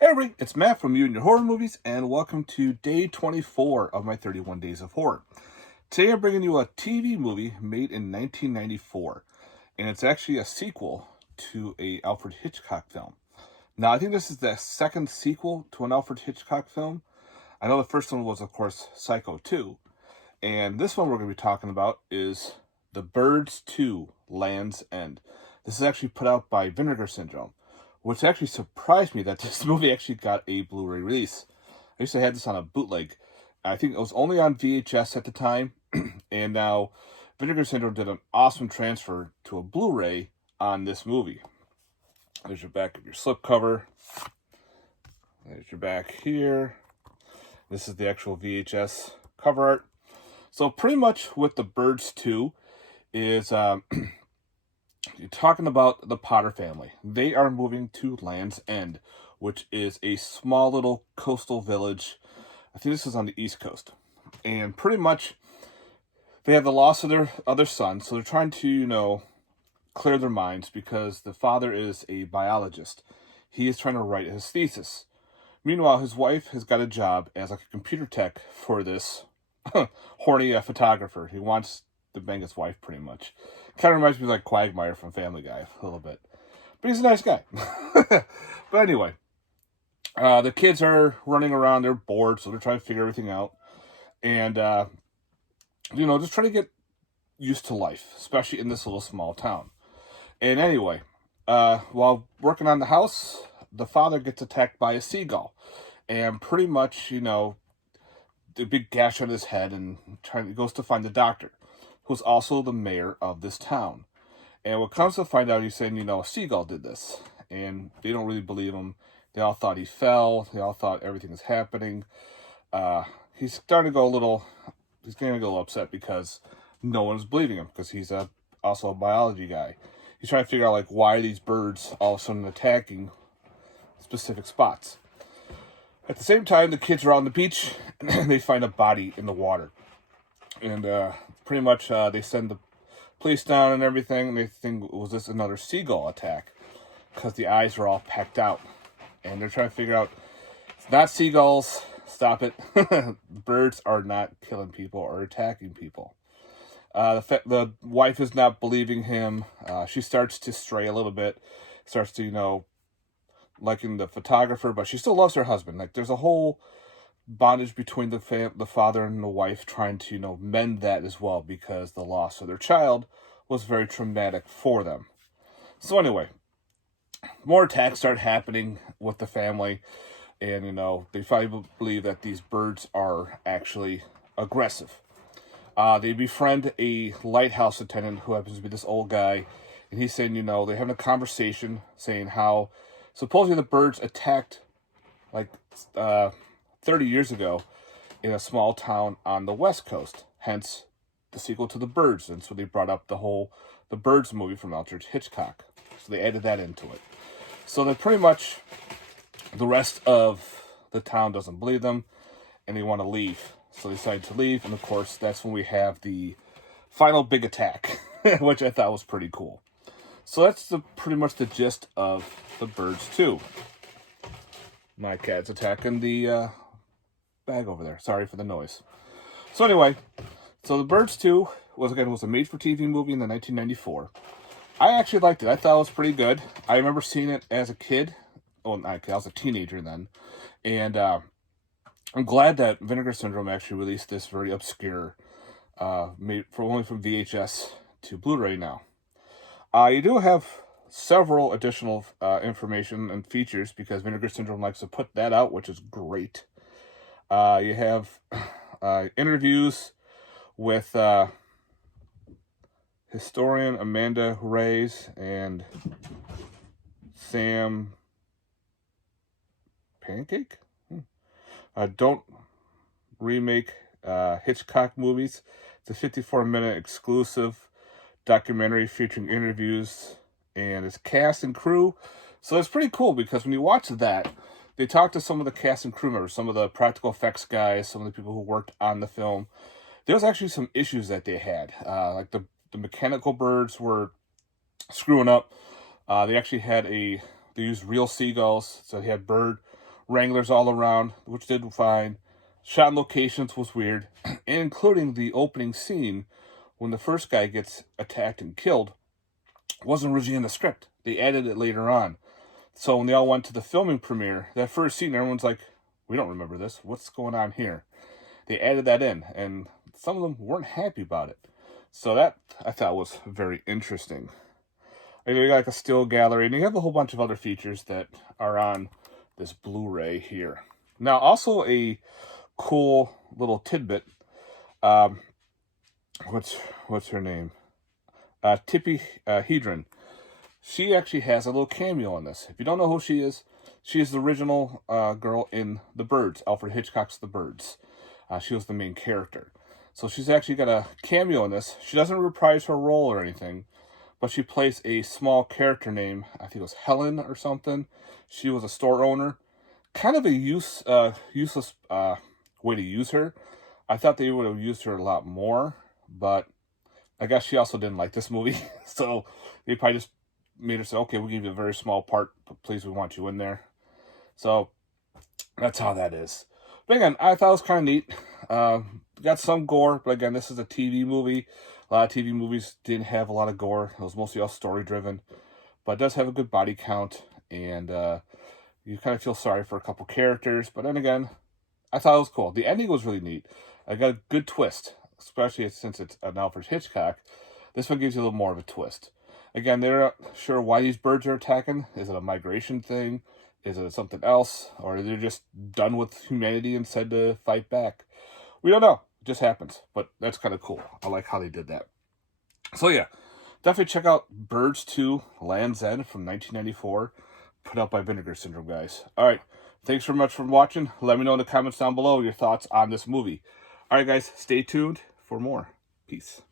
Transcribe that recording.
Hey everybody, it's Matt from You and Your Horror Movies, and welcome to day 24 of my 31 Days of Horror. Today I'm bringing you a TV movie made in 1994, and it's actually a sequel to a Alfred Hitchcock film. Now, I think this is the second sequel to an Alfred Hitchcock film. I know the first one was, of course, Psycho 2, and this one we're going to be talking about is The Birds 2: Land's End. This is actually put out by Vinegar Syndrome, which actually surprised me that this movie actually got a Blu-ray release. I used to have this on a bootleg. I think it was only on VHS at the time, and now Vinegar Syndrome did an awesome transfer to a Blu-ray on this movie. There's your back of your slipcover. There's your back here. This is the actual VHS cover art. So pretty much with The Birds 2 is you're talking about the Potter family. They are moving to Land's End, which is a small little coastal village. I think this is on the East Coast. And pretty much they have the loss of their other son, so they're trying to, clear their minds because the father is a biologist. He is trying to write his thesis. Meanwhile, his wife has got a job as like a computer tech for this horny photographer. He wants to bang his wife pretty much. Kind of reminds me of like Quagmire from Family Guy a little bit. But he's a nice guy. But anyway, the kids are running around. They're bored, so they're trying to figure everything out. And, just trying to get used to life, especially in this little small town. And anyway, while working on the house, the father gets attacked by a seagull. And pretty much, the big gash on his head, and goes to find the doctor, who's also the mayor of this town. And what comes to find out, he's saying, a seagull did this. And they don't really believe him. They all thought he fell. They all thought everything was happening. He's starting to go he's getting a little upset because no one's believing him, because he's also a biology guy. He's trying to figure out, why these birds all of a sudden attacking specific spots. At the same time, the kids are on the beach, and they find a body in the water. And pretty much they send the police down and everything, and they think, was this another seagull attack? Because the eyes are all pecked out. And they're trying to figure out, it's not seagulls, stop it. Birds are not killing people or attacking people. The wife is not believing him. She starts to stray a little bit, starts to, liking the photographer, but she still loves her husband. There's a whole bondage between the father and the wife, trying to, mend that as well, because the loss of their child was very traumatic for them. So anyway, more attacks start happening with the family, and, they finally believe that these birds are actually aggressive. They befriend a lighthouse attendant who happens to be this old guy, and he's saying, they're having a conversation saying how supposedly the birds attacked 30 years ago in a small town on the West Coast, hence the sequel to The Birds. And so they brought up the Birds movie from Alfred Hitchcock. So they added that into it. So they're pretty much, the rest of the town doesn't believe them, and they want to leave. So they decide to leave, and of course, that's when we have the final big attack, which I thought was pretty cool. So that's pretty much the gist of The Birds 2. My cat's attacking the bag over there. Sorry for the noise. So anyway, The Birds 2 was a made-for-TV movie in the 1994. I actually liked it. I thought it was pretty good. I remember seeing it as a kid. Oh, not a kid, I was a teenager then. And I'm glad that Vinegar Syndrome actually released this very obscure, made only from VHS to Blu-ray now. You do have several additional information and features, because Vinegar Syndrome likes to put that out, which is great. You have interviews with historian Amanda Reyes and Sam Pancake. Don't remake Hitchcock movies. It's a 54-minute exclusive documentary featuring interviews and its cast and crew. So it's pretty cool, because when you watch that, they talk to some of the cast and crew members, some of the practical effects guys, some of the people who worked on the film. There was actually some issues that they had. The mechanical birds were screwing up. They actually had they used real seagulls, so they had bird Wranglers all around, which did fine. Shot in locations was weird, including the opening scene when the first guy gets attacked and killed. Wasn't originally in the script. They added it later on. So when they all went to the filming premiere, that first scene, everyone's like, we don't remember this. What's going on here? They added that in, and some of them weren't happy about it. So that, I thought, was very interesting. And you got like a still gallery, and you have a whole bunch of other features that are on this Blu-ray here. Now, also a cool little tidbit. What's her name? Tippi Hedren. She actually has a little cameo in this. If you don't know who she is the original girl in The Birds, Alfred Hitchcock's The Birds. She was the main character. So she's actually got a cameo in this. She doesn't reprise her role or anything, but she plays a small character named, I think it was Helen or something. She was a store owner. Kind of a useless way to use her. I thought they would have used her a lot more, but I guess she also didn't like this movie. So they probably just made her say, okay, we'll give you a very small part, but please, we want you in there. So that's how that is. But again, I thought it was kind of neat. Got some gore, but again, this is a TV movie. A lot of TV movies didn't have a lot of gore. It was mostly all story-driven. But it does have a good body count, and you kind of feel sorry for a couple characters. But then again, I thought it was cool. The ending was really neat. I got a good twist, especially since it's an Alfred Hitchcock. This one gives you a little more of a twist. Again, they're not sure why these birds are attacking. Is it a migration thing? Is it something else? Or they're just done with humanity and said to fight back? We don't know. It just happens. But that's kind of cool. I like how they did that. So yeah, definitely check out Birds 2, Land's End from 1994. Put out by Vinegar Syndrome, guys. Alright, thanks very much for watching. Let me know in the comments down below your thoughts on this movie. Alright guys, stay tuned for more. Peace.